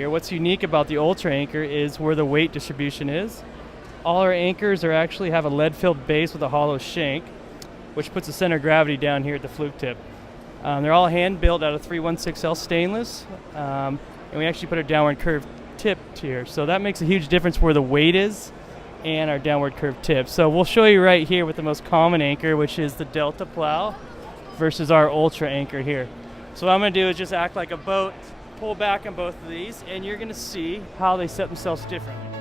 Here, what's unique about the Ultra anchor is where the weight distribution is. All our anchors actually have a lead-filled base with a hollow shank, which puts the center of gravity down here at the fluke tip. They're all hand-built out of 316L stainless, and we actually put a downward curved tip here. So that makes a huge difference where the weight is and our downward curved tip. So we'll show you right here with the most common anchor, which is the Delta plow versus our Ultra anchor here. So what I'm going to do is just act like a boat, pull back on both of these, and you're going to see how they set themselves differently.